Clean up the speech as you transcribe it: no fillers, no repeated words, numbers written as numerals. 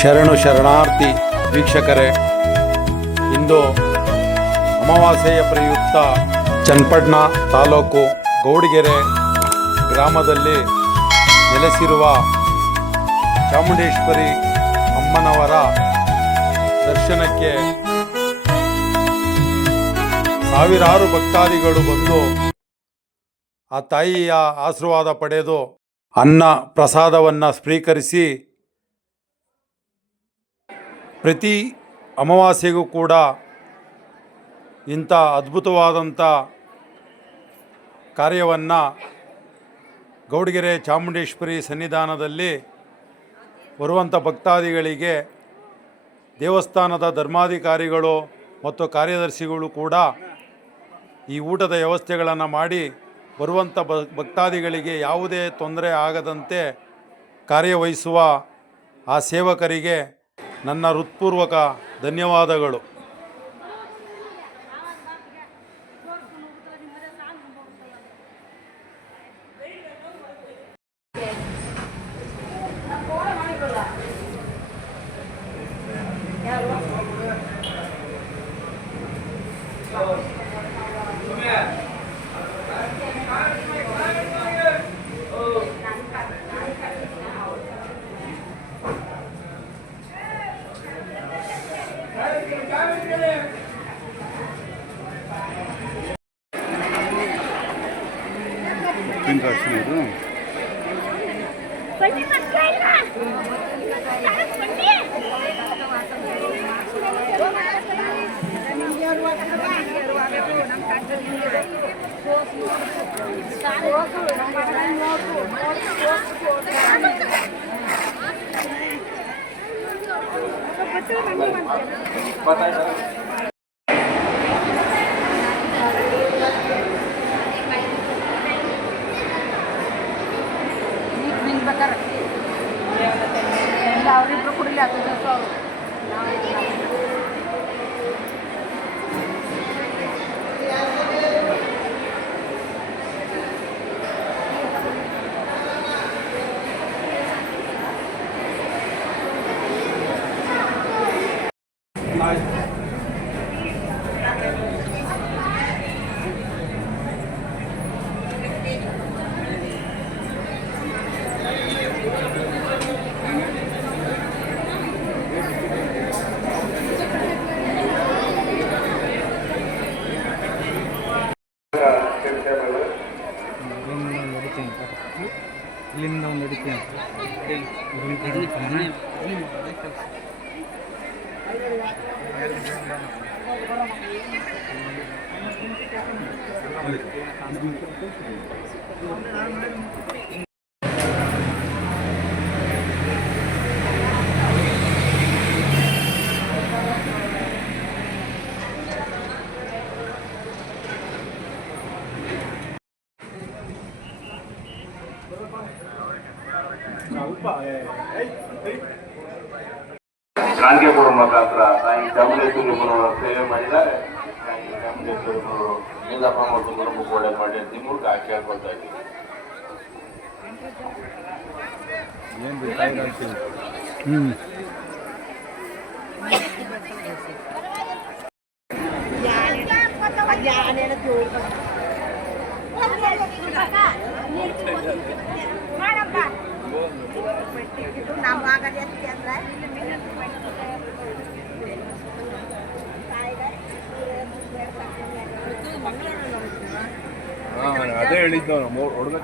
ಶರಣಾರ್ಥಿ ವೀಕ್ಷಕರೇ, ಇಂದು ಅಮಾವಾಸ್ಯೆಯ ಪ್ರಯುಕ್ತ ಚನ್ನಪಟ್ಟಣ ತಾಲೂಕು ಗೌಡಿಗೆರೆ ಗ್ರಾಮದಲ್ಲಿ ನೆಲೆಸಿರುವ ಚಾಮುಂಡೇಶ್ವರಿ ಅಮ್ಮನವರ ದರ್ಶನಕ್ಕೆ ಸಾವಿರಾರು ಭಕ್ತಾದಿಗಳು ಬಂದು ಆ ತಾಯಿಯ ಆಶೀರ್ವಾದ ಪಡೆದು ಅನ್ನ ಪ್ರಸಾದವನ್ನು ಸ್ವೀಕರಿಸಿ ಪ್ರತಿ ಅಮಾವಾಸ್ಯೆಗೂ ಕೂಡ ಇಂಥ ಅದ್ಭುತವಾದಂಥ ಕಾರ್ಯವನ್ನು ಗೌಡಿಗೆರೆ ಚಾಮುಂಡೇಶ್ವರಿ ಸನ್ನಿಧಾನದಲ್ಲಿ ಬರುವಂಥ ಭಕ್ತಾದಿಗಳಿಗೆ ದೇವಸ್ಥಾನದ ಧರ್ಮಾಧಿಕಾರಿಗಳು ಮತ್ತು ಕಾರ್ಯದರ್ಶಿಗಳು ಕೂಡ ಈ ಊಟದ ವ್ಯವಸ್ಥೆಗಳನ್ನು ಮಾಡಿ ಬರುವಂಥ ಭಕ್ತಾದಿಗಳಿಗೆ ಯಾವುದೇ ತೊಂದರೆ ಆಗದಂತೆ ಕಾರ್ಯವಹಿಸುವ ಆ ಸೇವಕರಿಗೆ ನನ್ನ ಹೃತ್ಪೂರ್ವಕ ಧನ್ಯವಾದಗಳು. ಅವರಿಬ್ರು ಕುಡಿಲಿ ಆಗ್ತದೆ. ಇಲ್ಲಿಂದ ಒಂದು ನಡಿತೀನಿ ಕಾಣಿಕೆ ಕೊಡುವ ಮುಖಾಂತರ ತಾಯಿ ಚಾಮುಂಡೇಶ್ವರಿಯಮ್ಮನವರ ಸೇವೆ ಮಾಡಿದ್ದಾರೆ. ತಾಯಿ ಚಾಮುಂಡೇಶ್ವರಿಯಮ್ಮನವರು ನೀಲಪ್ಪ ಮತ್ತು ಕುಟುಂಬ ಒಳ್ಳೆ ಮಾಡಿ ಅಂತ ನಿಮ್ಮ ಮೂಲಕ ಕೇಳ್ಕೊಳ್ತಾ ಇದ್ದೀವಿ. ಅದೇ ಹೇಳಿದ್ದು ಹುಡುಗ